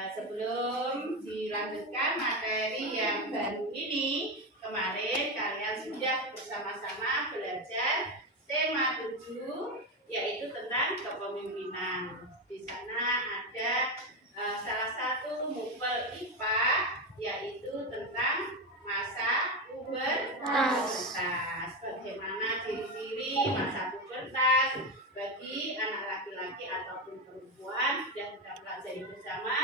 Sebelum dilanjutkan materi yang baru ini, kemarin kalian sudah bersama-sama belajar tema 7, yaitu tentang kepemimpinan. Di sana ada salah satu mufel IPA, yaitu tentang masa pubertas. Bagaimana ciri-ciri masa pubertas bagi anak laki-laki ataupun perempuan sudah kita pelajari bersama.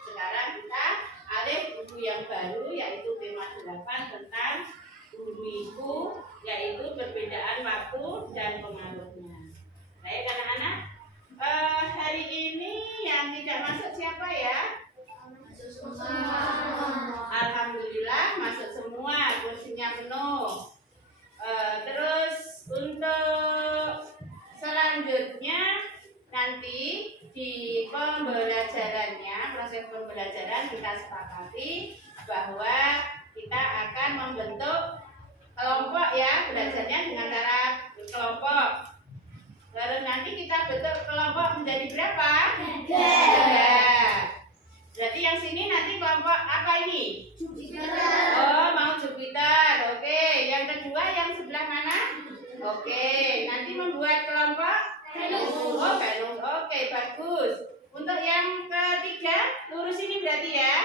Sekarang kita alih buku yang baru, yaitu tema 8 tentang bumiku, yaitu perbedaan waktu dan pengaruhnya. Baik anak-anak, hari ini yang tidak masuk siapa ya? Masuk semua. Alhamdulillah masuk semua, kursinya penuh. Terus untuk selanjutnya nanti di pembelajarannya, proses pembelajaran kita sepakati bahwa kita akan membentuk kelompok ya, belajarnya dengan cara kelompok. Lalu nanti kita bentuk kelompok menjadi berapa? 3. Berarti yang sini nanti kelompok apa ini? Jupiter. Oh, mau Jupiter. Oke, yang kedua yang sebelah mana? Oke, nanti membuat kelompok Venus. Oh, Venus. Oke, bagus. Untuk yang ketiga, lurus ini berarti ya.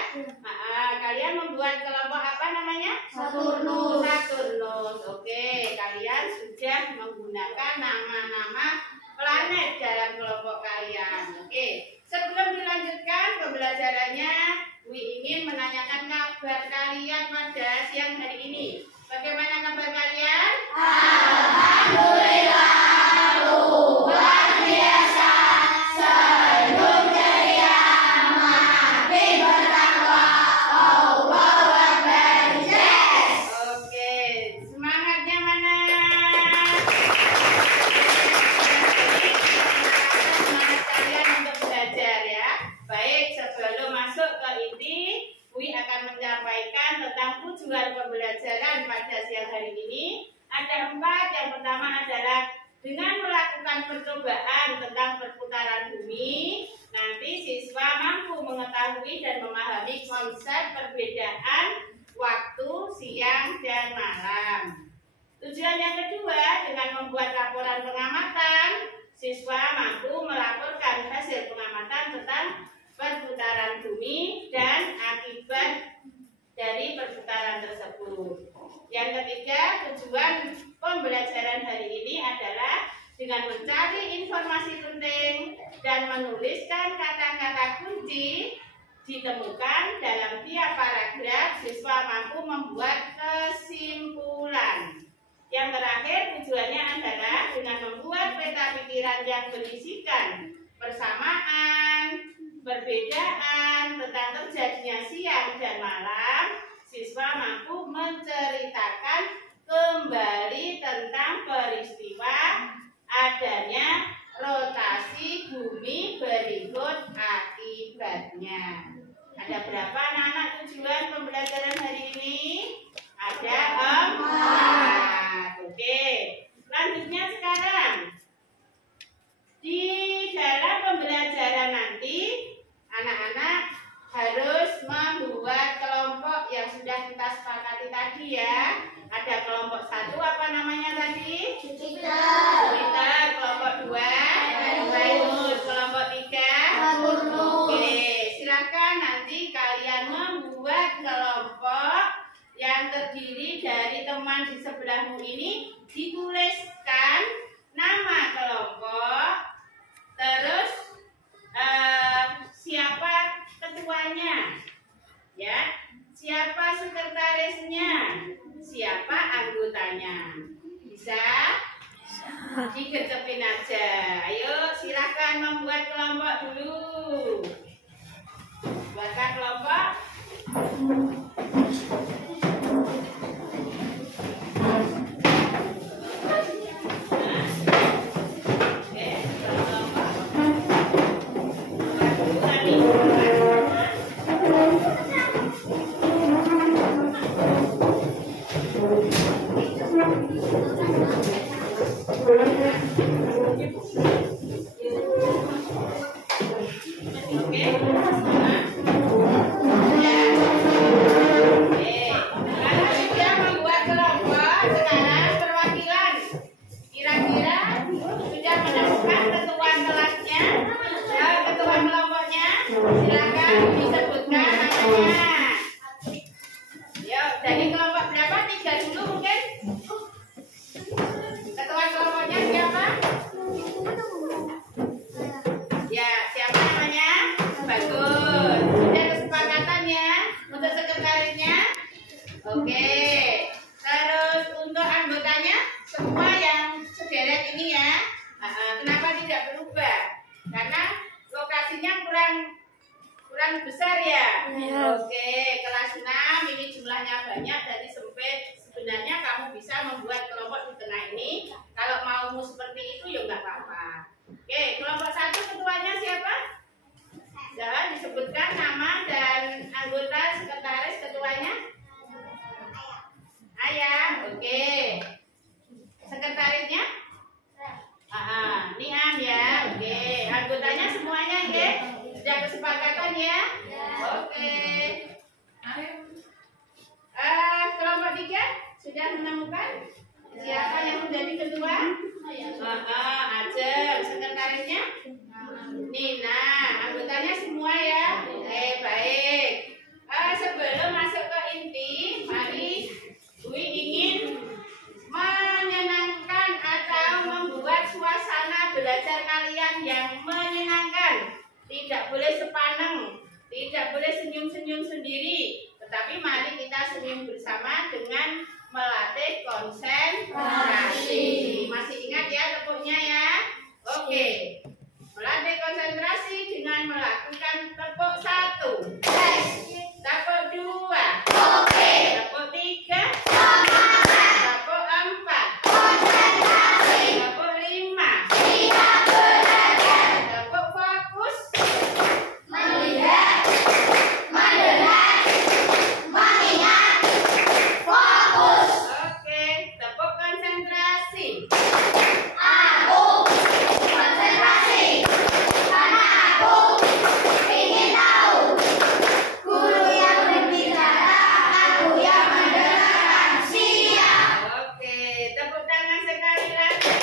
Kalian membuat kelompok apa namanya? Saturnus. Saturnus. Oke, kalian sudah menggunakan nama-nama planet dalam kelompok kalian. Oke, sebelum dilanjutkan pembelajarannya, Wi ingin menanyakan kabar kalian pada siang hari ini. Bagaimana kabar kalian? Alhamdulillah luar biasa, senyum ceria, makin bertakwa, Allahu Akbar. Yes. Oke, semangatnya mana? Semangat kalian untuk belajar ya. Baik, sebelum masuk ke inti, Wi akan menyampaikan tentang tujuan pembelajaran pada siang hari ini. Ada 4. Yang pertama adalah dengan melakukan percobaan tentang perputaran bumi, nanti siswa mampu mengetahui dan memahami konsep perbedaan waktu siang dan malam. Tujuan yang kedua, dengan membuat laporan pengamatan, siswa mampu melaporkan hasil pengamatan tentang perputaran bumi dan akibat dari perputaran tersebut. Yang ketiga, tujuan pembelajaran hari ini adalah dengan mencari informasi penting dan menuliskan kata-kata kunci ditemukan dalam tiap paragraf, siswa mampu membuat kesimpulan. Yang terakhir, tujuannya adalah dengan membuat peta pikiran yang berisikan persamaan, perbedaan tentang terjadinya siang dan malam, siswa mampu menceritakan kembali tentang peristiwa adanya rotasi bumi berikut akibatnya. Ada berapa anak-anak tujuan pembelajaran hari ini? Ada 4. Oke, lanjutnya sekarang. Di dalam pembelajaran nanti, anak-anak harus membuat kelompok yang sudah kita sepakati tadi ya. Ada kelompok 1 apa namanya tadi? Jupiter. Kelompok 2 Venus. Kelompok 3 Saturnus. Oke, silakan nanti kalian membuat kelompok yang terdiri dari teman di sebelahmu ini. Dituliskan nama kelompok, terus siapa ketuanya, ya, siapa sekretarisnya, siapa anggotanya. Bisa? Digercepin aja. Ayo silakan membuat kelompok dulu. Buatkan kelompok. Oke. disebutkan namanya. Yuk, dari kelompok berapa? 3 dulu mungkin. Ketua kelompoknya siapa? Ya, siapa namanya? Bagus. Sudah kesepakatannya untuk sekretarisnya? Oke. Terus untuk anggotanya semua yang sederet ini ya. Kenapa tidak berubah? Karena lokasinya kurang besar ya. Oke, kelas 6 ini jumlahnya banyak dari sempit. Sebenarnya kamu bisa membuat kelompok di tengah ini. Kalau maumu seperti itu ya nggak apa-apa. Oke, kelompok 1 ketuanya siapa? Ya, disebutkan nama dan anggota sekretaris ketuanya. Ayah, oke. Sekretarisnya? Niam ya, oke. Anggotanya semuanya ya? Sudah kesepakatan ya? Oke. Kelompok 3 sudah menemukan siapa yang menjadi ketua? Ajeng. Sekretarisnya? Nina. Anggotanya semua ya? Baik. Sebelum masuk ke inti, mari Dwi ingin menyenangkan atau membuat suasana belajar kalian yang menyenangkan. Tidak boleh sepaneng, tidak boleh senyum-senyum sendiri, tetapi mari kita senyum bersama dengan melatih konsentrasi. Masih ingat ya tepuknya ya? Oke. Melatih konsentrasi dengan melakukan tepuk 1. Tepuk 2. Tepuk 3. Tepuk 4. Tepuk 5. Tepuk fokus. Melihat. Mendengar. Mengingat. Fokus. Oke, tepuk konsentrasi. Aku konsentrasi karena aku ingin tahu. Guru yang berbicara, aku yang mendengarkan. Siap. Oke, tepuk tangan sekali lagi.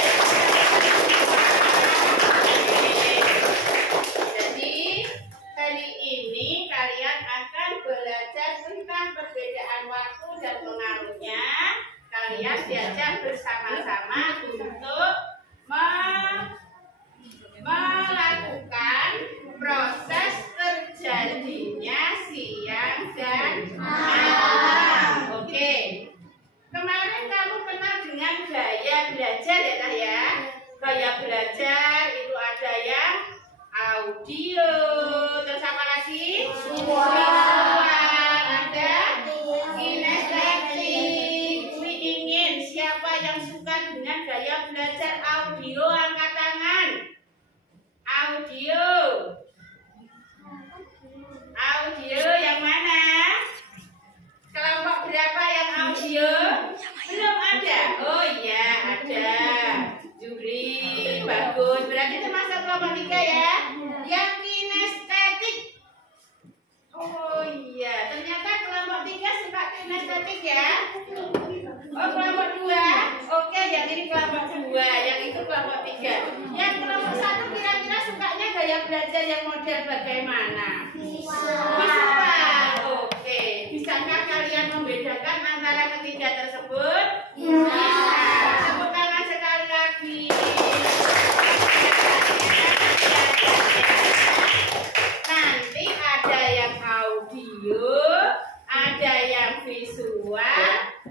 Jadi hari ini kalian akan belajar tentang perbedaan waktu dan pengaruhnya. Kalian diajak bersama-sama untuk melakukan proses terjadinya siang dan malam. Oke. Kemarin kamu kenal dengan gaya belajar ya Tah ya? Gaya belajar itu ada yang audio, terus apa lagi? Visual, ada kinestetik. Kami ingin siapa yang suka dengan gaya belajar audio angkat tangan. Audio. Audio yang mana? Kelompok berapa yang audio? Belum ada. Oh iya, ada. Juri, bagus. Berarti termasuk kelompok 3 ya. Yang kinestetik. Oh iya, ternyata kelompok 3 suka kinestetik ya. Oh, kelompok 2. Oke, yang ini kelompok 2, yang itu kelompok 3. Yang kelompok 1 kira-kira sukanya gaya belajar yang model bagaimana? Visual. Oke, bisakah kalian membedakan antara ketiga tersebut? Bisa. Tepuk tangan sekali lagi. Nanti ada yang audio, ada yang visual,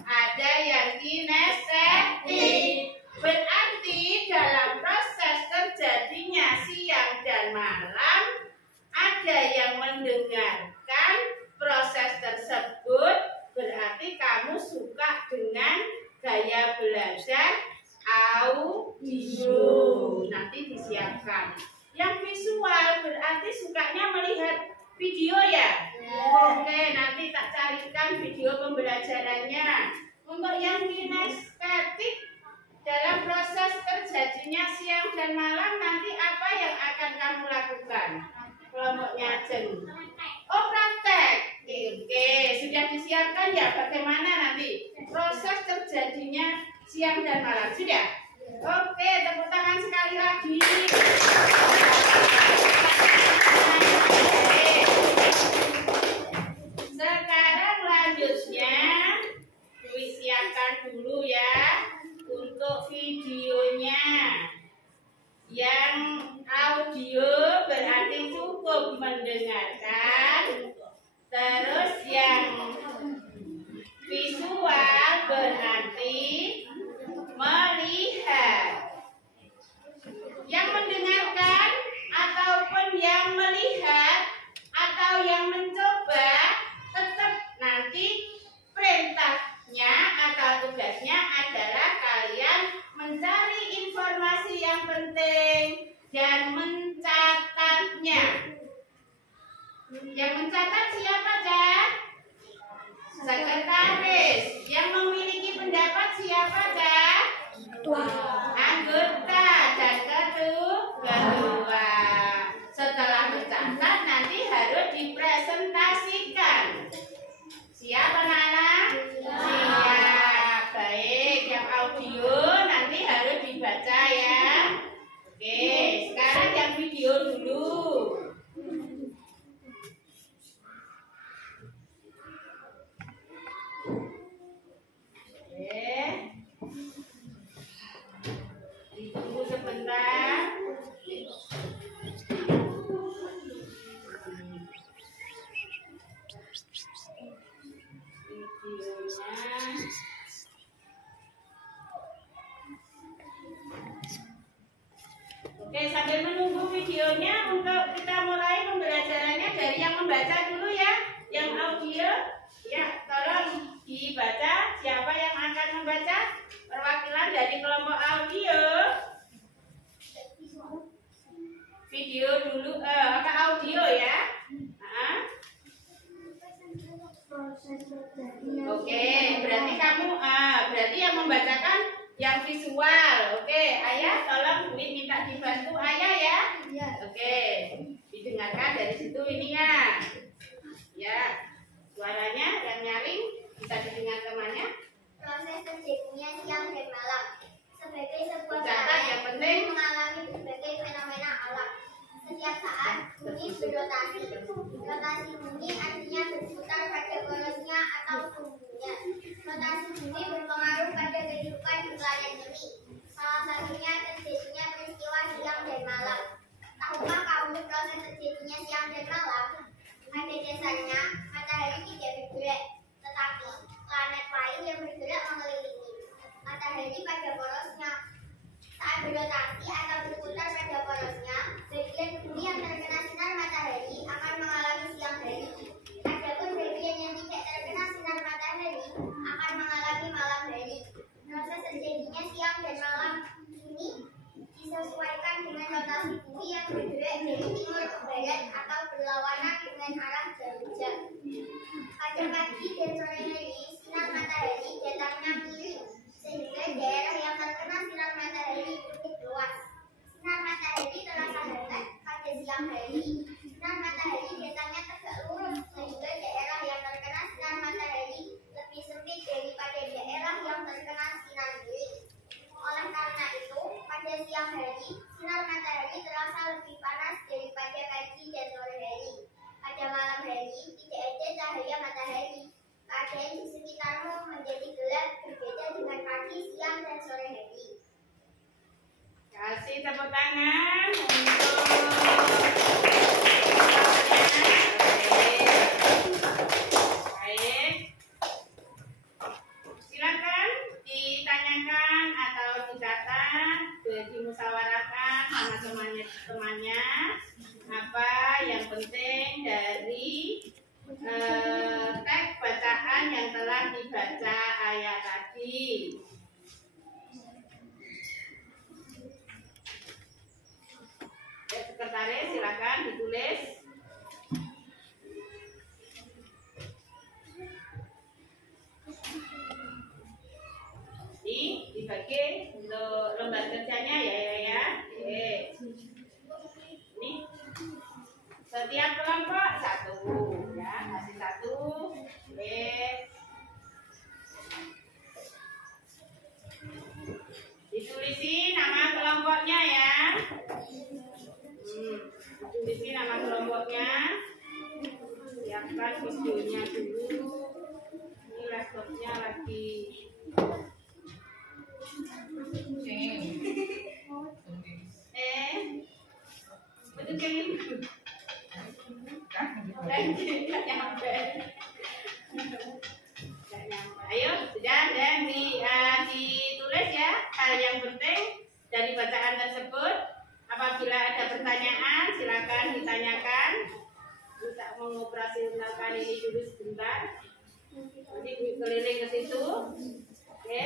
ada yang kinestetik. Berarti dalam proses terjadinya siang dan malam, ada yang mendengarkan proses tersebut. Berarti kamu suka dengan gaya belajar audio. Nanti disiapkan. Yang visual berarti sukanya melihat video ya? Oke, nanti tak carikan video pembelajarannya. Untuk yang kinestetik, dalam proses terjadinya siang dan malam, nanti apa yang akan kamu lakukan? Kelompoknya Jen. Oh, praktek. Oke, sudah disiapkan ya bagaimana nanti proses terjadinya siang dan malam? Sudah? Oke, tepuk tangan sekali lagi. Oke. cukup mendengarkan. Terus yang visual berarti melihat. Yang mendengarkan ataupun yang melihat atau yang mencoba, tetap nanti perintahnya atau tugasnya adalah kalian mencari informasi yang penting dan mencatatnya. Yang mencatat siapa, Cak? Sekretaris. Yang memiliki pendapat siapa, Cak? Anggota. Dan kedua. Setelah mencatat nanti harus dipresentasikan. Siap anak-anak? Siap. Baik, yang audio nanti harus dibaca ya. Oke, sekarang yang video dulu. Oke. Ditunggu sebentar. Oke, sambil menunggu videonya untuk kita mulai pembelajarannya dari yang membaca dulu ya. Yang audio ya, tolong dibaca. Siapa yang akan membaca? Perwakilan dari kelompok audio. Video dulu, audio ya. Oke, berarti kamu berarti yang membacakan yang visual. Oke, Ayah tolong Dwi minta dibantu Ayah ya. Ya. Oke, didengarkan dari situ ininya. Ya, suaranya yang nyaring bisa didengar temannya. Proses terjadinya siang dan malam sebagai sebuah catat yang penting mengalami berbagai fenomena alam. Setiap saat bumi berrotasi. Rotasi bumi artinya berputar pada porosnya atau sumbunya. Rotasi bumi berpengaruh pada kehidupan di planet ini. Salah satunya terjadinya peristiwa siang dan malam. Tahukah kamu proses terjadinya siang dan malam? Pada dasarnya matahari tidak bergerak, tetapi planet lain yang bergerak mengelilingi matahari pada porosnya. Saat berotasi atau berputar pada porosnya, bagian bumi yang terkena sinar matahari akan mengalami siang hari. Adapun bagian yang tidak terkena sinar matahari akan mengalami malam hari. Proses terjadinya siang dan malam ini disesuaikan dengan rotasi bumi yang bergerak dari timur ke barat atau berlawanan dengan arah jam. Pada pagi dan sore hari, sinar matahari datangnya miring, sehingga daerah yang terkena sinar matahari lebih luas. Sinar matahari terasa hangat pada siang hari. Sinar matahari datangnya tegak lurus, sehingga daerah yang terkena sinar matahari lebih sempit daripada daerah yang terkena sinar miring. Oleh karena itu, pada siang hari, sinar matahari terasa lebih panas daripada pagi dan sore hari. Pada malam hari, tidak ada cahaya matahari. Keadaan di sekitarmu menjadi gelap, berbeda dengan pagi, siang, dan sore hari. Kasih tepuk tangan untuk baik. Silakan ditanyakan atau dicatat, dimusyawarahkan sama temannya apa yang penting dari teks bacaan yang telah dibaca Ayah tadi. Sekretaris silakan ditulis. Dibagi untuk lembar kerjanya ya. Oke. Ini setiap kelompok satu ya, kasih satu. Oke. Ditulisi nama kelompoknya ya. Ditulisi nama kelompoknya. Siapkan videonya dulu. Ini laptopnya lagi. Betul kan ibu? Nggak nyampe. Ayo, sudah dan ditulis ya hal yang penting dari bacaan tersebut. Apabila ada pertanyaan, silakan ditanyakan. Bisa mengoperasionalkan ini dulu sebentar. Nanti keliling ke situ. Oke.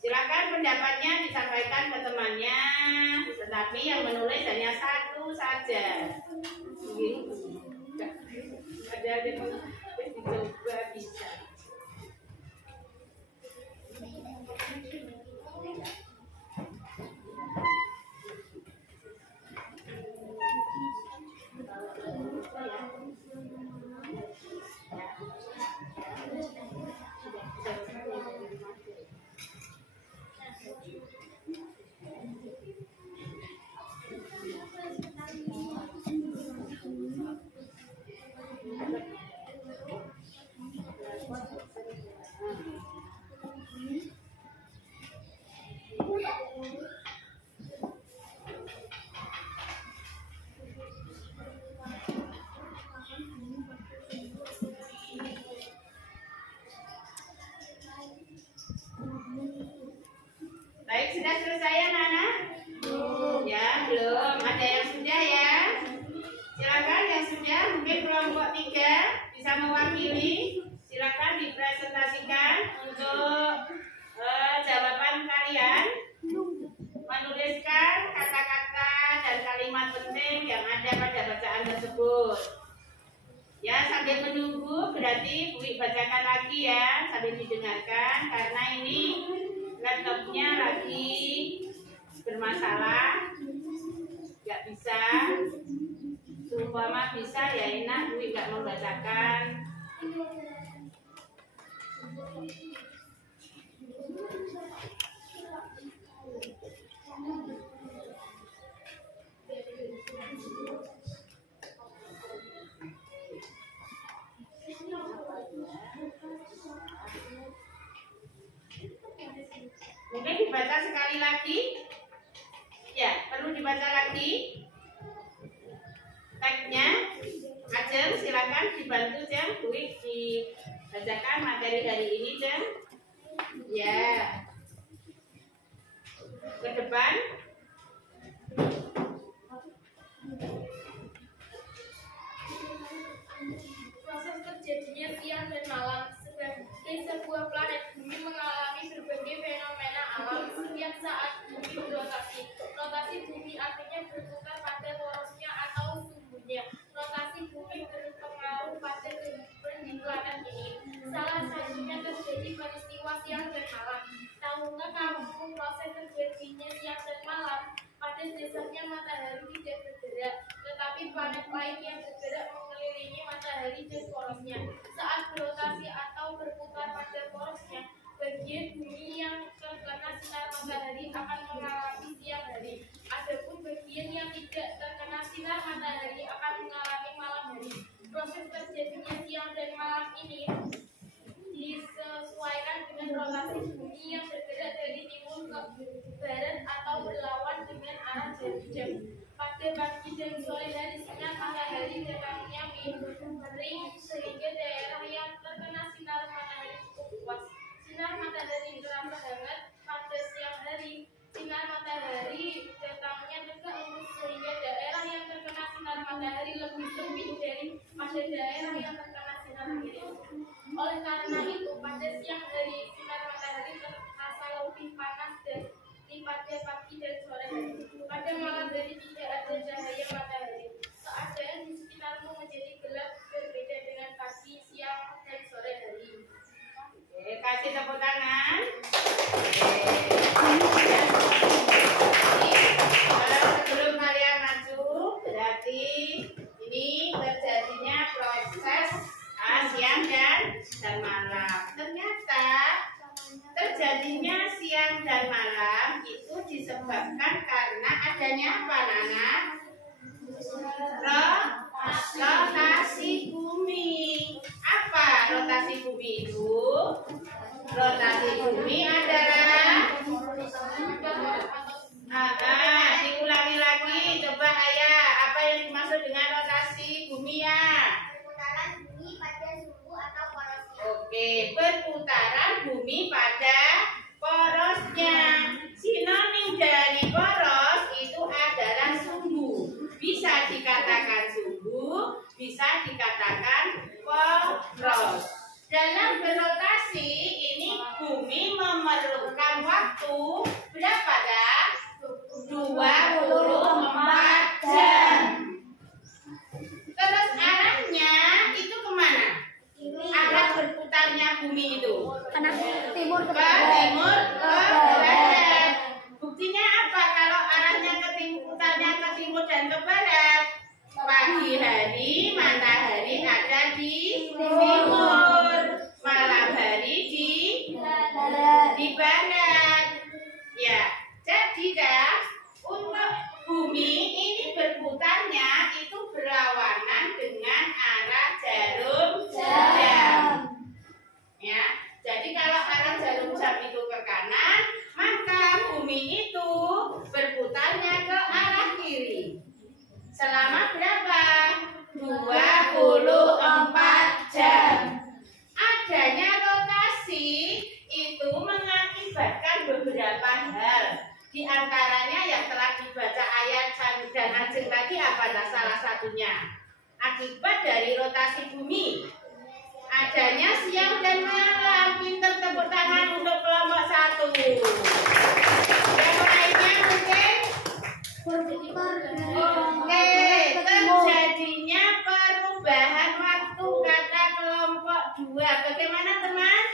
Silakan pendapatnya disampaikan ke temannya, tetapi yang menulis hanya satu saja. Ada dicoba bisa. Baik, sudah selesai ya, Nana? Ya, belum. Ada yang sudah ya? Silakan yang sudah, mungkin kelompok 3 bisa mewakili. Silakan dipresentasikan untuk jawaban kalian. Menuliskan kata-kata dan kalimat penting yang ada pada bacaan tersebut. Ya, sambil menunggu berarti Bu bacakan lagi ya, sambil didengarkan karena ini laptopnya lagi bermasalah, nggak bisa. Seumpama bisa ya enak, Bu nggak membacakan. Mungkin dibaca sekali lagi. Ya, perlu dibaca lagi. Teksnya, Ajeng silakan dibantu Jeng, Bu dibacakan materi hari ini Jeng. Ya. Ke depan. Proses terjadinya siang dan malam sebagai sebuah planet bumi mengalami berbagai fenomena alam setiap saat bumi berotasi. Rotasi bumi artinya berputar pada porosnya atau sumbunya. Rotasi bumi berpengaruh pada kehidupan di planet ini. Salah satunya terjadi peristiwa siang dan malam. Tahukah kamu proses terjadinya siang dan malam? Pada dasarnya matahari tidak bergerak, tetapi planet lain yang bergerak mengelilingi matahari dan porosnya. Saat berotasi atau berputar pada porosnya, bagian bumi yang terkena sinar matahari akan mengalami siang hari. Adapun bagian yang tidak terkena sinar matahari akan mengalami malam hari. Proses terjadinya siang dan malam ini disesuaikan dengan rotasi bumi yang bergerak dari timur ke barat atau berlawan dengan arah dari jam. Pada pagi dan sore hari sinar matahari datangnya miring sehingga daerah yang terkena sinar matahari cukup luas. Sinar matahari terasa hangat. Pada siang hari sinar matahari datangnya tegak lurus sehingga daerah yang terkena sinar matahari lebih sempit dari pada daerah yang terkena sinar miring. Oleh karena itu, pada siang hari sinar matahari terasa lebih panas daripada pagi dan sore hari. Pada malam hari tidak ada cahaya matahari. Keadaan di sekitarmu menjadi gelap berbeda dengan pagi, siang, dan sore hari. Oke, kasih tepuk tangan. Kalau sebelum kalian maju, berarti ini terjadinya proses siang dan malam. Ternyata terjadinya siang dan malam itu disebabkan karena adanya apa, Nana? Rotasi bumi. Apa rotasi bumi itu? Rotasi bumi adalah diulangi lagi. Coba Ayah, apa yang dimaksud dengan rotasi? rotasi bumi ya? Perputaran bumi pada sumbu atau porosnya. Oke, perputaran bumi pada porosnya. Sinonim dari poros itu adalah sumbu. Bisa dikatakan sumbu, bisa dikatakan poros. Dalam berotasi ini bumi memerlukan waktu berapa dah? 24 jam. Terus arahnya itu kemana? Arah berputarnya bumi itu Timur ke timur ke barat. Buktinya apa kalau arahnya putarnya ke timur dan ke barat? Pagi hari matahari ada di timur, malam hari di barat. Ya, jadi dah untuk bumi ini berputarnya itu berlawanan dengan arah jarum jam. Ya, jadi kalau arah jarum jam itu ke kanan, maka bumi itu berputarnya ke arah kiri. Selama berapa? 24 jam. Adanya rotasi itu mengakibatkan beberapa hal. Di antaranya yang telah dibaca ayat dan Ajeng tadi apa salah satunya? Akibat dari rotasi bumi. Adanya siang dan malam. Pinter tepuk tangan untuk kelompok 1. Yang lainnya mungkin? Oke, terjadinya perubahan waktu kata kelompok 2. Bagaimana teman?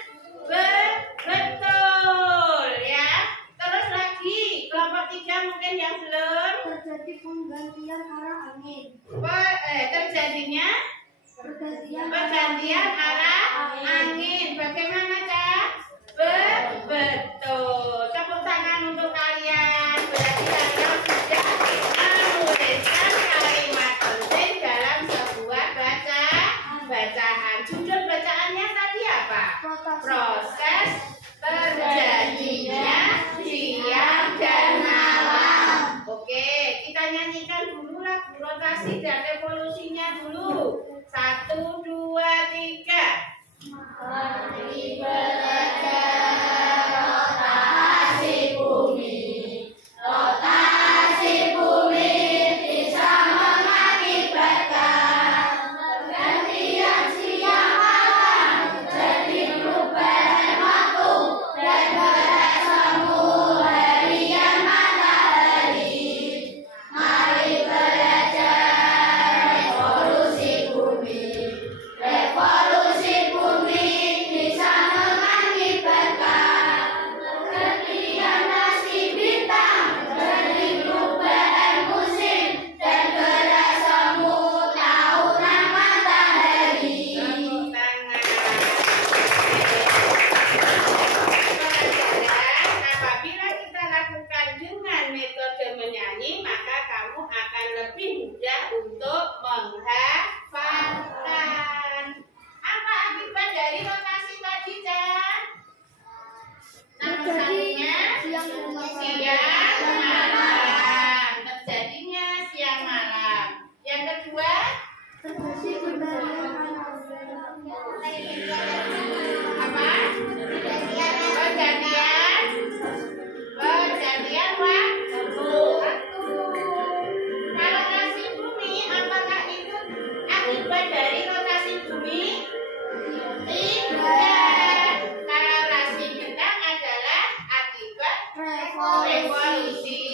Betul ya. Terus lagi kelompok 3 mungkin yang belum. Terjadi penggantian arah angin. Terjadinya pergantian arah angin. Bagaimana Kak? Betul. Tepuk tangan untuk kalian. Berarti kalian sudah menuliskan kalimat penting dalam sebuah bacaan. Judul bacaannya tadi apa? Proses terjadinya siang dan malam. Oke, kita nyanyikan dulu lagu rotasi dan revolusinya dulu. 1, 2, 3. Mari belajar rotasi bumi. Rotasi bumi bisa mengakibatkan pergantian siang malam, jadi perubahan waktu dan gerak semu harian matahari. Mari belajar revolusi bumi. Revolusi bumi bisa mengakibatkan pergantian nasib bintang, jadi perubahan musim dan gerak semu tahunan matahari. Tepuk tangan. Pelajaran apabila kita lakukan dengan metode menyanyi, maka kamu akan lebih mudah untuk menghafalkan. Apa akibat dari rotasi tadi, Cak? Nomor satunya siang malam. Terjadinya siang malam. Yang kedua, apa? Pergantian waktu. Kalau rotasi bumi, apakah itu akibat dari rotasi bumi? Tidak. Kalau rasi bintang adalah akibat revolusi.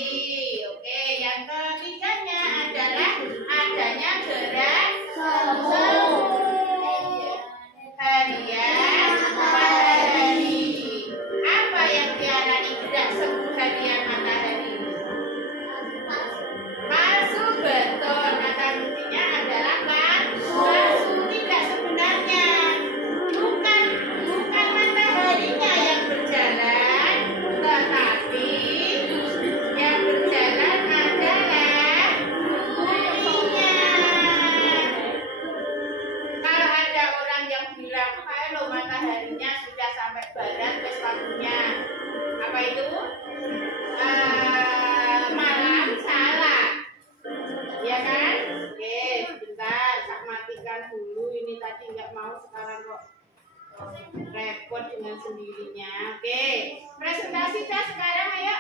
Oke, yang ketiganya adalah adanya gerak semu harian matahari. Apa yang diarani gerak semu harian matahari? Palsu, betul. Kata buktinya adalah palsu. bagikan dulu. Ini tadi nggak mau, sekarang kok repot dengan sendirinya. Oke, presentasi tes sekarang, ayo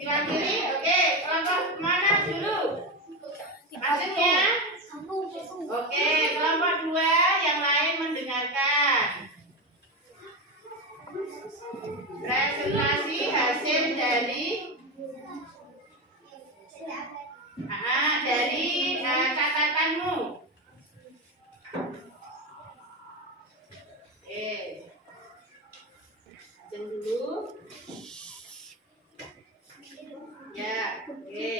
diwakili. Oke, kelompok mana dulu? Maksudnya? Oke, kelompok 2 yang lain mendengarkan. Presentasi hasil dari catatanmu. Oke, jam dulu. Ya, oke.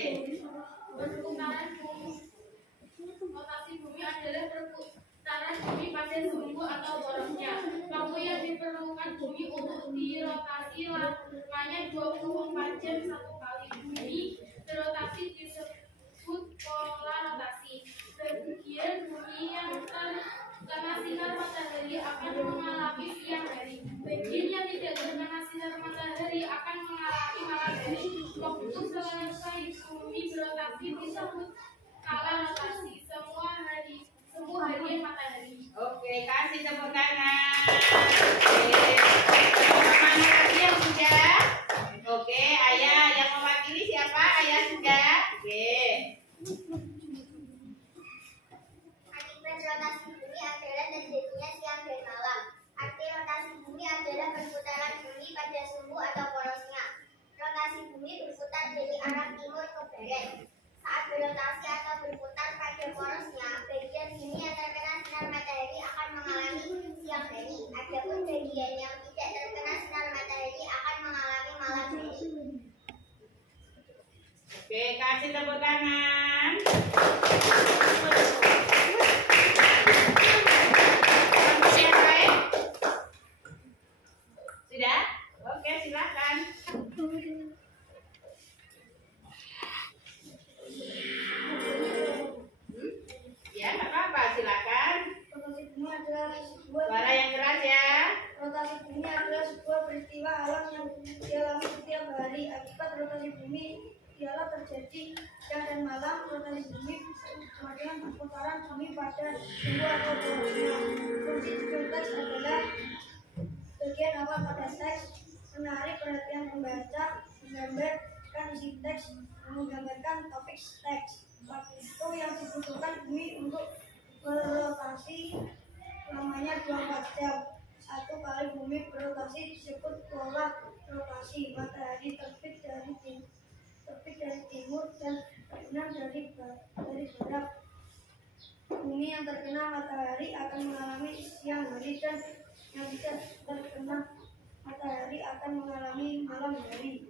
Rotasi bumi adalah perputaran bumi pada sumbu atau borosnya. Waktu yang diperlukan bumi untuk dirotasi lamanya 24 jam satu kali. Bumi berotasi disebut pola rotasi. Bagian bumi yang terkena sinar matahari akan mengalami siang hari. Bagian yang tidak terkena sinar matahari akan mengalami malam hari. Waktu selesai bumi berotasi disebut kala rotasi. Semua harian matahari. Oke, kasih tepuk tangan. Oke, mana lagi yang sudah? Oke, ayah yang mewakili siapa? Ayah sudah. Oke. Akibat rotasi bumi adalah terjadinya siang dan malam. Arti rotasi bumi adalah perputaran bumi pada sumbu atau porosnya. Rotasi bumi berputar dari arah timur ke barat. Saat berotasi atau berputar pada porosnya, bagian bumi yang terkena sinar matahari akan mengalami siang hari. Adapun bagian yang tidak terkena sinar matahari akan mengalami malam hari. Oke, kasih tepuk tangan. Yang lain? Sudah? Oke, silakan. Ya, nggak apa-apa, silakan. Rotasi bumi adalah Suara yang keras ya. Rotasi bumi adalah sebuah peristiwa alam yang dialami setiap hari. Akibat rotasi bumi ialah terjadi siang dan malam. Rotasi bumi sama dengan perputaran bumi pada sumbu atau porosnya. Fungsi judul teks adalah bagian awal pada teks, menarik perhatian pembaca, menggambarkan isi teks, menggambarkan topik teks. Waktu yang dibutuhkan bumi untuk berotasi lamanya 24 jam. Satu kali bumi berotasi disebut pola rotasi. Matahari terbit dari timur dan terbenam dari barat. Bumi yang terkena matahari akan mengalami siang hari dan yang tidak terkena matahari akan mengalami malam hari.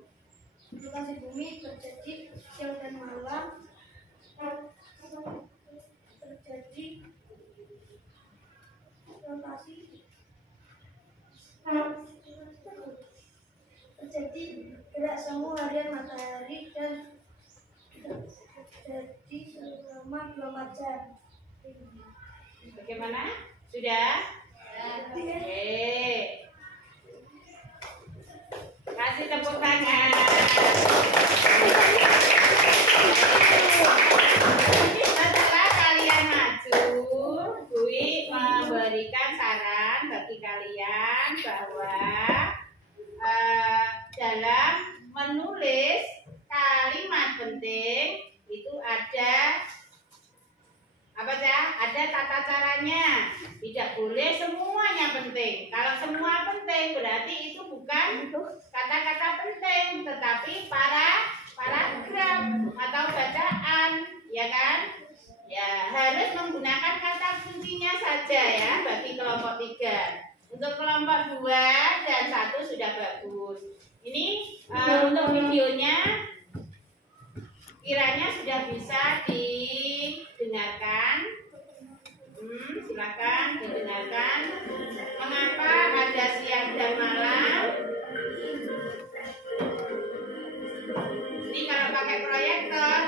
Rotasi bumi terjadi siang dan malam. Terjadi rotasi terjadi gerak semu harian matahari dan terjadi selama 24 jam. Bagaimana? Sudah? Oke. Kasih tepuk tangan. Setelah kalian maju, Dwi memberikan saran bagi kalian bahwa dalam menulis kalimat penting itu ada apa ya? Ada tata caranya. Tidak boleh semuanya penting. Kalau semua penting berarti itu bukan kata-kata penting, tetapi paragraf atau bacaan, ya kan? Ya, harus menggunakan kata kuncinya saja ya bagi kelompok 3. Untuk kelompok 2 dan 1 sudah bagus. Ini untuk videonya kiranya sudah bisa didengarkan. Silakan didengarkan. Mengapa ada siang dan malam? Ini kalau pakai proyektor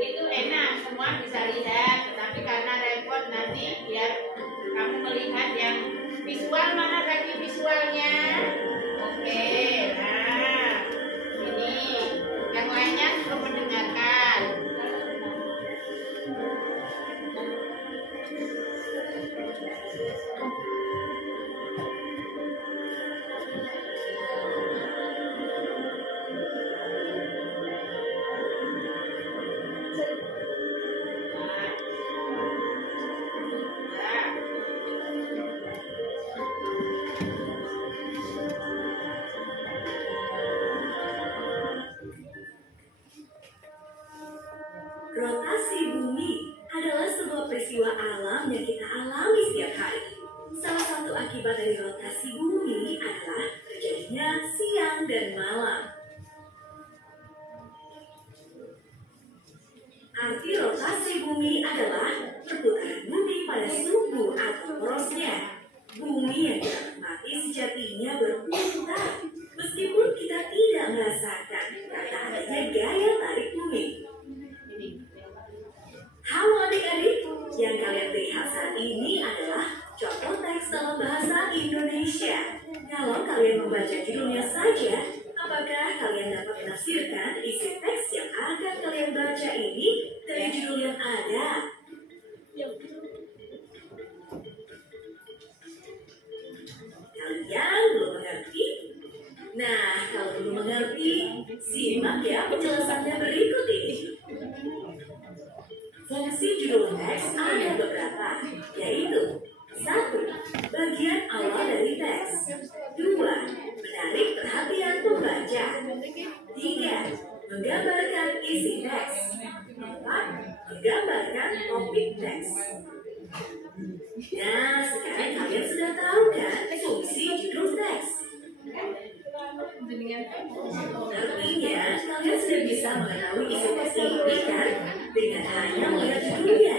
itu enak, semua bisa lihat. Tetapi karena repot nanti biar kamu melihat yang visual, mana tadi visualnya? Oke, nah ini yang lainnya perlu mendengarkan. peristiwa alam yang kita alami setiap hari. Salah satu akibat dari rotasi bumi adalah terjadinya siang dan malam. Arti rotasi bumi adalah perputaran bumi pada suhu atau porosnya. Bumi yang kita nikmati sejatinya berputar, meskipun kita tidak merasakan karena adanya gaya tarik bumi. Halo adik-adik, yang kalian lihat saat ini adalah contoh teks dalam bahasa Indonesia. Kalau kalian membaca judulnya saja, apakah kalian dapat menafsirkan isi teks yang akan kalian baca ini dari judul yang ada? Kalian belum mengerti? Nah, kalau belum mengerti, simak ya penjelasannya berikut ini. Fungsi judul teks ada beberapa, yaitu 1. Bagian awal dari teks. 2. Menarik perhatian pembaca. 3. Menggambarkan isi teks. 4. Menggambarkan topik teks. Nah, sekarang kalian sudah tahu kan fungsi judul teks? Artinya, kalian sudah bisa mengetahui isi teks ini kan dengan hanya melihat judulnya.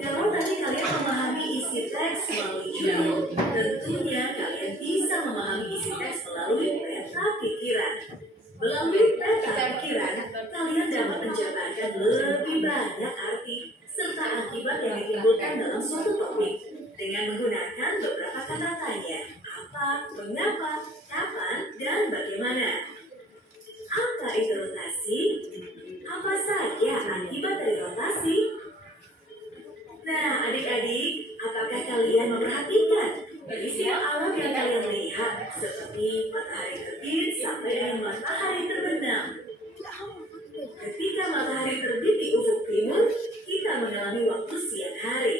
Kalau tadi kalian memahami isi teks melalui judul, tentunya kalian bisa memahami isi teks melalui peta pikiran. Melalui peta pikiran, kalian dapat menjabarkan lebih banyak arti serta akibat yang ditimbulkan dalam suatu topik dengan menggunakan beberapa kata tanya: apa, mengapa, kapan, dan bagaimana. Apa itu rotasi? Apa saja akibat dari rotasi? Nah, adik-adik, apakah kalian memperhatikan peristiwa alam yang kalian lihat seperti matahari terbit sampai dengan matahari terbenam? Ketika matahari terbit di ufuk timur, kita mengalami waktu siang hari.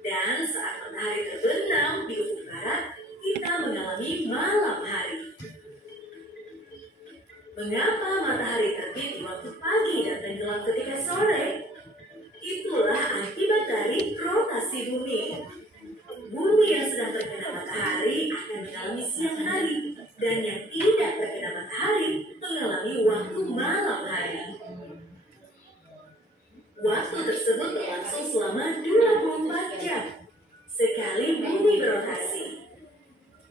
Dan saat matahari terbenam di ufuk barat, kita mengalami malam hari. Mengapa matahari terbit di waktu pagi dan tenggelam ketika sore? Itulah akibat dari rotasi bumi. Bumi yang sedang terkena matahari akan mengalami siang hari, dan yang tidak terkena matahari mengalami waktu malam hari. Waktu tersebut berlangsung selama 24 jam. Sekali bumi berotasi.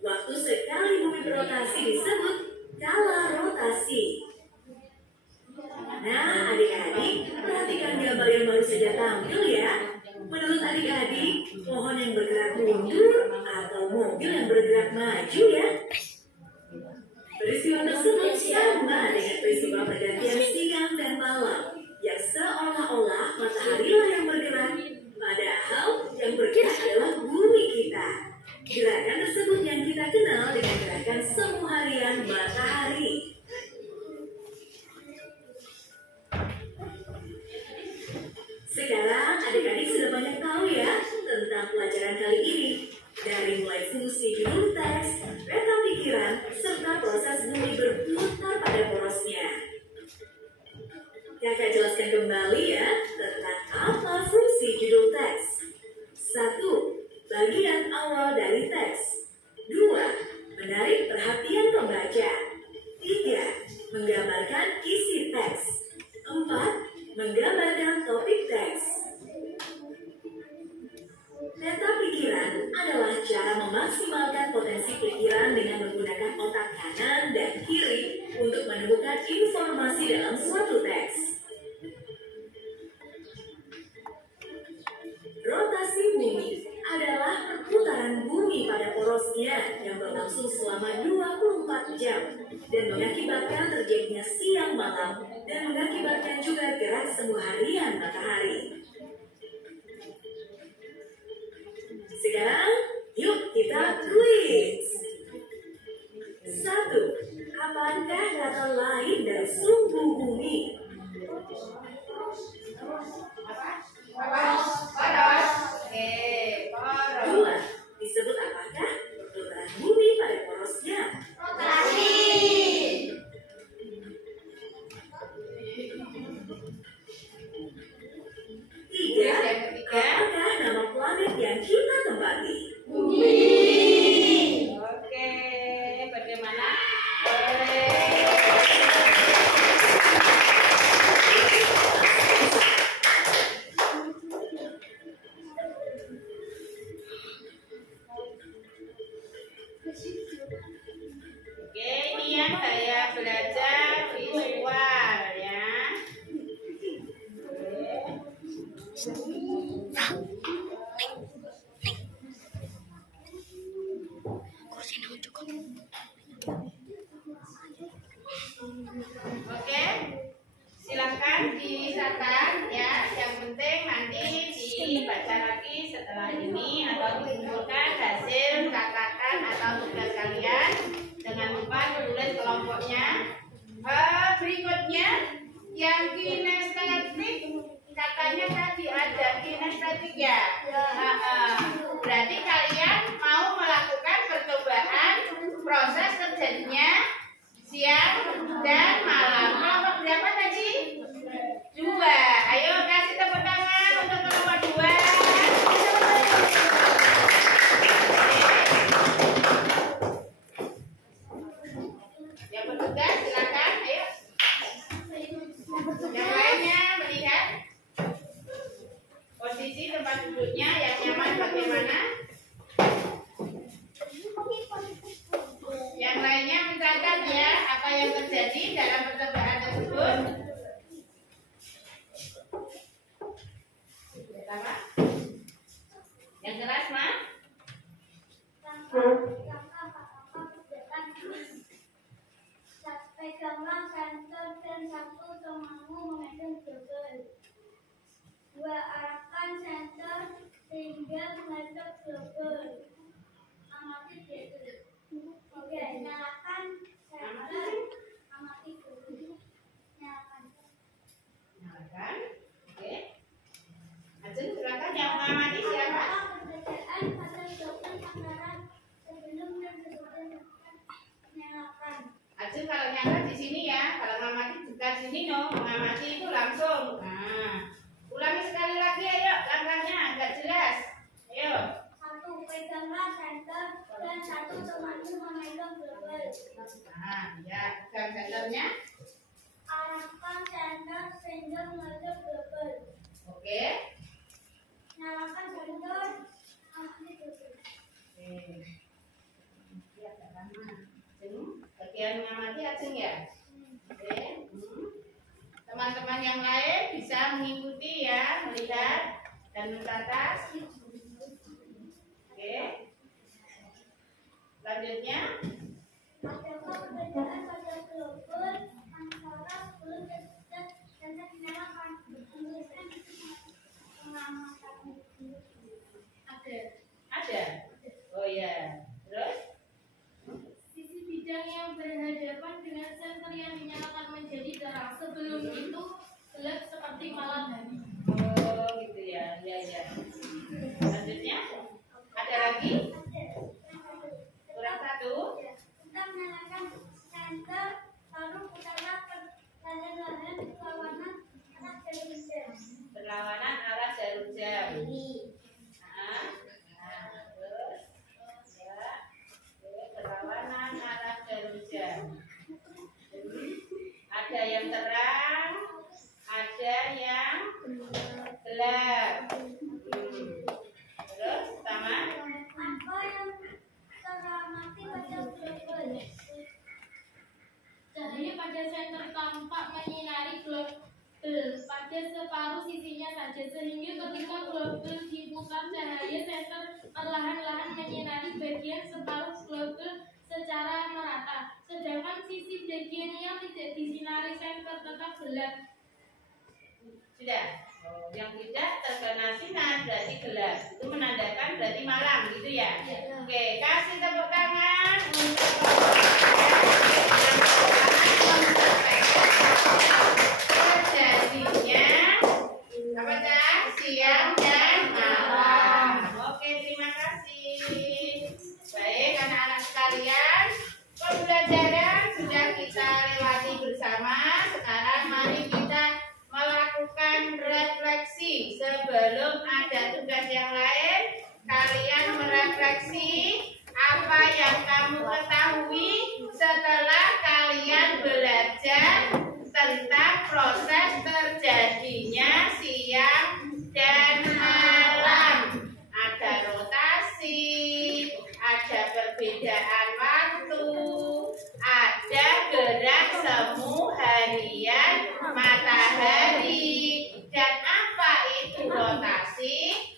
Waktu sekali bumi berotasi disebut kala rotasi. Nah, adik-adik, perhatikan gambar yang baru saja tampil ya. Menurut adik-adik, pohon yang bergerak mundur atau mobil yang bergerak maju ya? Peristiwa tersebut sama dengan peristiwa pergantian siang dan malam, yang seolah-olah mataharilah yang bergerak, padahal yang bergerak adalah bumi kita. Gerakan tersebut yang kita kenal dengan gerakan semu harian matahari. Sekarang adik-adik sudah banyak tahu ya tentang pelajaran kali ini. Dari mulai fungsi judul teks, peta pikiran, serta proses bumi berputar pada porosnya. Kakak jelaskan kembali ya tentang apa fungsi judul teks. 1. Bagian awal dari teks. 2. Menarik perhatian pembaca. 3. Menggambarkan isi teks. 4. Menggambarkan topik teks. Peta pikiran adalah cara memaksimalkan potensi pikiran dengan menggunakan otak kanan dan kiri untuk menemukan informasi dalam suatu teks. Rotasi bumi adalah perputaran bumi pada porosnya yang berlangsung selama 24 jam dan mengakibatkan terjadinya siang malam dan mengakibatkan juga gerak semu harian matahari. Sekarang, yuk kita kuis. 1. Apakah kata lain dari sumbu bumi? Poros. Oke, poros. 2. Disebut apakah perputaran bumi pada porosnya? Rotasi. 3. Yang ketiga. Oke, silakan dicatat ya. Yang penting nanti dibaca lagi setelah ini atau dikumpulkan hasil catatan atau tugas kalian. Jangan lupa tulis kelompoknya. Berikutnya yang kinestetik, katanya tadi ada kinestetik ya. Berarti kalian mau melakukan percobaan proses terjadinya siang dan malam. Kelompok berapa tadi? 2. Ayo kasih tepuk tangan untuk kelompok 2. Yang bertugas silakan, ayo. Yang lainnya melihat posisi tempat duduknya yang nyaman bagaimana. Yang lainnya mencatat ya apa yang terjadi dalam percobaan tersebut. Pertama, yang keras mah. Peganglah senter dan 1 temangmu memegang double. 2. Arahkan senter sehingga menghadap double. Amati double. 3. Nyalakan senter. Amati double. Nyalakan. Nyalakan. Oke. Ajeng silakan yang mengamati siapa? Perbedaan pada double antara sebelum dan sesudah nyalakan. Ajeng kalau nyata di sini ya, kalau mengamati juga di sini no, mengamati itu langsung. Nah, ulangi sekali lagi ayo, langkahnya agak jelas. Ayo. 1. Peganglah senter dan 1 temanmu memegang double. Nah, ya, pegang senternya. Arahkan senter sehingga menghadap double. Oke. Nyalakan senter, amati double. Oke. Ya, agak lama. Ajeng, bagian mengamati Ajeng ya. Oke. Teman-teman yang lain bisa mengikuti ya, melihat dan mencatat. Oke. Selanjutnya, Adakah perbedaan pada double antara sebelum dan sesudah senter dinyalakan? Tuliskan pengamatan. ada. Oh ya. Terus? Sisi bidang yang berhadapan dengan senter yang dinyalakan menjadi terang. Sebelum itu gelap seperti malam hari. Oh gitu ya. Ya ya. Selanjutnya, ada lagi? Kurang 1. Kita menyalakan senter, lalu putarlah perlahan-lahan berlawanan arah jarum jam. Berlawanan arah jarum jam. Nah, terus ya. Oke, berlawanan arah jarum jam. Ada yang terang, ada yang gelap. Terus sama? Apa yang teramati pada double? Cahaya pada senter tampak menyinari global pada separuh sisinya saja, sehingga ketika global diputar, cahaya senter perlahan-lahan menyinari bagian separuh global secara merata, sedangkan sisi bagian yang tidak disinari senter tetap gelap. Sudah. Oh, yang tidak terkena sinar berarti gelap. Itu menandakan berarti malam gitu ya. Oke, kasih tepuk tangan untuk terjadinya apa dah? Siang dan malam. Oke, terima kasih. Baik, anak-anak sekalian, pembelajaran sudah kita lewati bersama. Sekarang mari kita melakukan refleksi. Sebelum ada tugas yang lain, kalian merefleksi apa yang kamu ketahui setelah kalian belajar tentang proses terjadinya siang dan malam. Ada rotasi, ada perbedaan waktu, ada gerak semu harian matahari. Dan apa itu rotasi?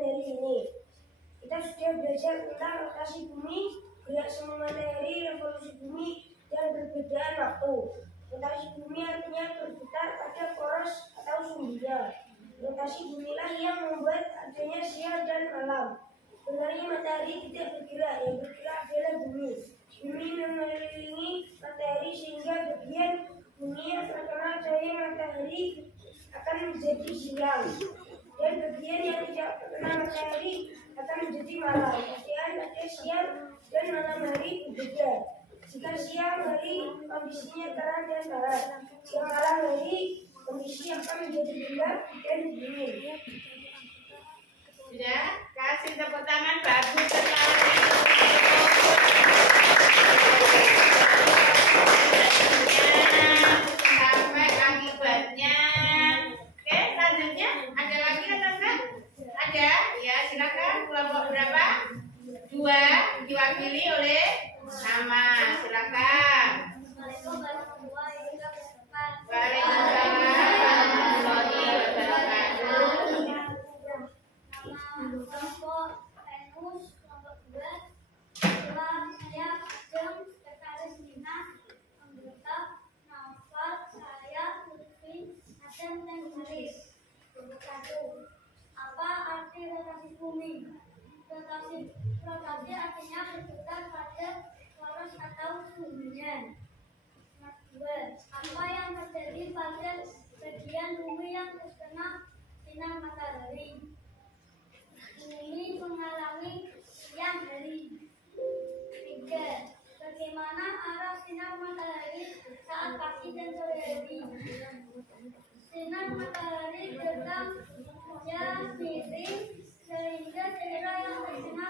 hari ini. Kita sudah belajar tentang rotasi bumi, gerak semu matahari, revolusi bumi, dan perbedaan waktu. Rotasi bumi artinya berputar pada poros atau sumbunya. Rotasi bumilah yang membuat adanya siang dan malam. Sebenarnya matahari tidak bergerak, yang bergerak adalah bumi. Bumi mengelilingi matahari sehingga bagian bumi yang terkena cahaya matahari akan menjadi siang, dan bagian yang tidak terkena matahari akan menjadi malam. Keadaan pada siang dan malam hari berbeda. Jika siang hari kondisinya terang dan barat, siang malam hari kondisi akan menjadi gelap dan dingin. Sudah, kasih tepuk tangan bagus sekali. Sampai akibatnya. Oke, selanjutnya ada lagi atau enggak? Ada? Ya, silakan. Kelompok berapa? 2, diwakili oleh nama. Silakan. Waalaikumsalam warahmatullahi wabarakatuh. Kelompok Venus, kelompok 2. Setelah saya Ajeng, sekretaris dinas, anggota Naufal, saya Lutfi, Adem, dan Haris. Kelompok 1. Apa arti rotasi bumi? Rotasi artinya berputar pada poros atau sumbunya. 2. Apa yang terjadi pada bagian bumi yang terkena sinar matahari? Bumi mengalami siang hari. 3. Bagaimana arah sinar matahari saat pagi dan sore hari? Sinar matahari geraknya miring sehingga daerah yang terkena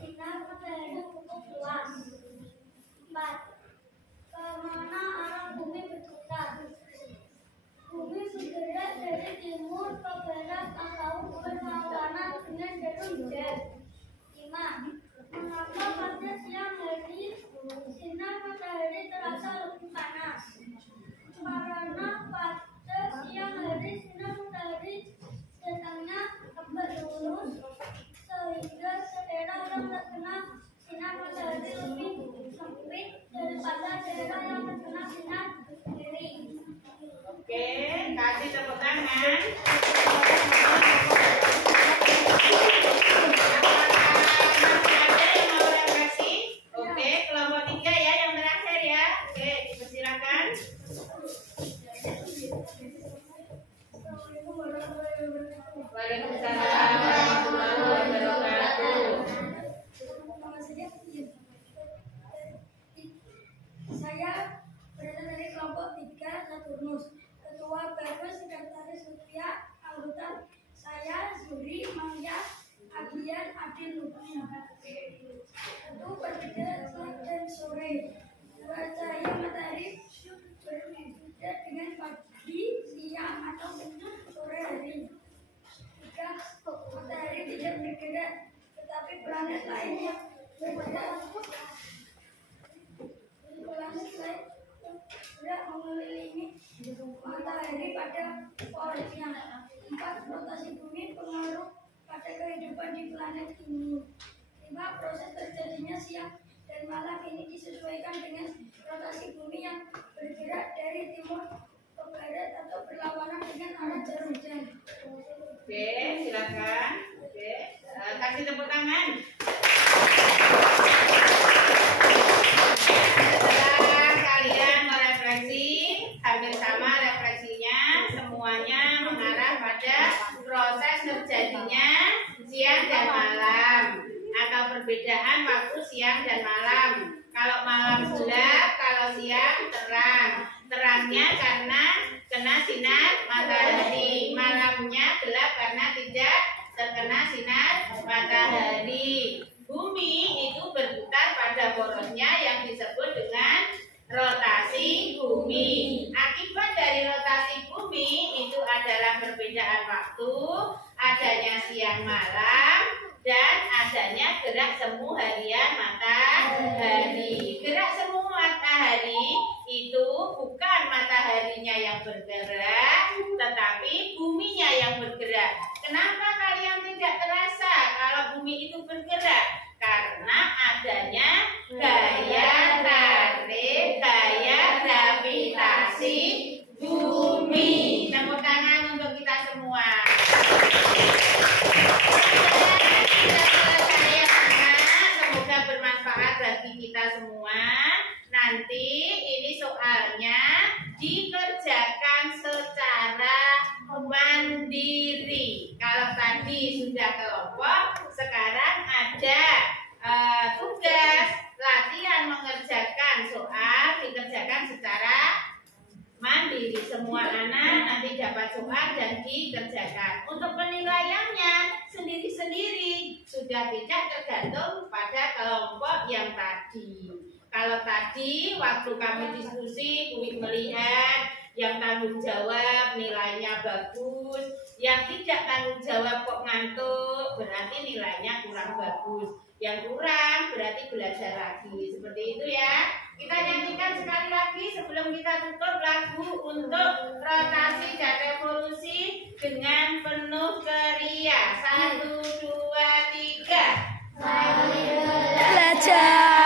sinar matahari cukup luas. 4. Kemana arah bumi berputar? Bumi bergerak dari timur ke barat atau berlawanan dengan jarum jam. 5. Mengapa pada siang hari sinar matahari terasa lebih panas? Karena pada siang hari sinar matahari datangnya tegak lurus sehingga daerah yang terkena sinar matahari lebih sempit daripada daerah yang terkena sinar miring. Oke, kasih tepuk tangan. Masih ada yang mau refleksi? Oke, kelompok 3 ya, yang terakhir ya. Oke, dipersilakan. Waalaikumsalam warahmatullahi wabarakatuh. Saya berasal dari kelompok 3 Saturnus. Ketua Bagus, Sekretaris Lutfia, anggota saya Zuri, Mangya, Agian, Adil, Lutfi. Itu berbeda siang dan sore. Cahaya matahari berbeda dengan pagi, siang, atau sore hari. Jika matahari tidak bergerak, tetapi planet lain yang bergerak mengelilingi matahari pada porosnya. 4. Rotasi bumi pengaruh pada kehidupan di planet ini. 5. Proses terjadinya siang dan malam ini disesuaikan dengan rotasi bumi yang bergerak dari timur ke barat atau berlawanan dengan arah jarum jam. Oke, silakan. Oke, kasih tepuk tangan. Setelah kalian merefleksi, hampir sama refleksinya, semuanya mengarah pada proses terjadinya siang dan malam atau perbedaan waktu siang dan malam. Kalau malam gelap, kalau siang terang. Terangnya karena kena sinar matahari, malamnya gelap karena tidak terkena sinar matahari. Bumi itu berputar pada porosnya yang disebut dengan rotasi bumi. Akibat dari rotasi bumi itu adalah perbedaan waktu, adanya siang malam, dan adanya gerak semu harian matahari. Gerak semu matahari itu bukan mataharinya yang bergerak, tetapi buminya yang bergerak. Kenapa kalian tidak terasa bumi itu bergerak karena adanya gaya tarik, gaya gravitasi bumi. Tepuk tangan untuk kita semua. Semoga bermanfaat bagi kita semua. Nanti ini soalnya dikerjakan secara mandiri. Kalau tadi sudah kelompok, sekarang ada tugas latihan mengerjakan soal dikerjakan secara mandiri. Semua anak nanti dapat soal dan dikerjakan. Untuk penilaiannya sendiri-sendiri, sudah tidak tergantung pada kelompok yang tadi. Kalau tadi waktu kami diskusi, Buwi melihat yang tanggung jawab nilainya bagus, yang tidak tanggung jawab kok ngantuk, berarti nilainya kurang bagus. Yang kurang berarti belajar lagi. Seperti itu ya. Kita nyanyikan sekali lagi sebelum kita tutup lagu untuk rotasi dan revolusi dengan penuh ceria. 1, 2, 3. Belajar.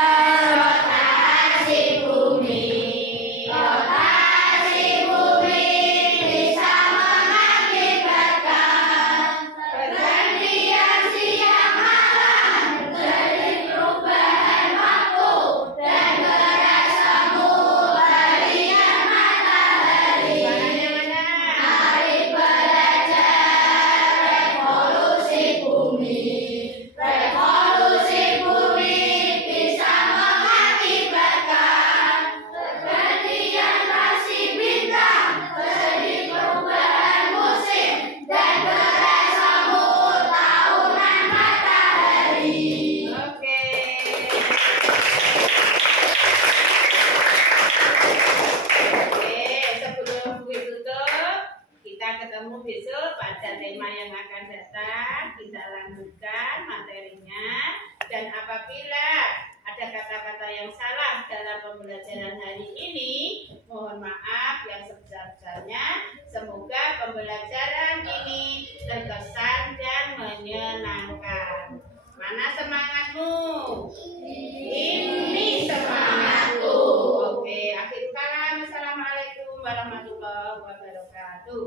Ketemu besok pada tema yang akan datang. Kita lanjutkan materinya. Dan apabila ada kata-kata yang salah dalam pembelajaran hari ini, mohon maaf yang sebesar-besarnya. Semoga pembelajaran ini terkesan dan menyenangkan. Mana semangatmu? Ini semangatku. Oke, akhir kalam. Assalamualaikum warahmatullahi wabarakatuh.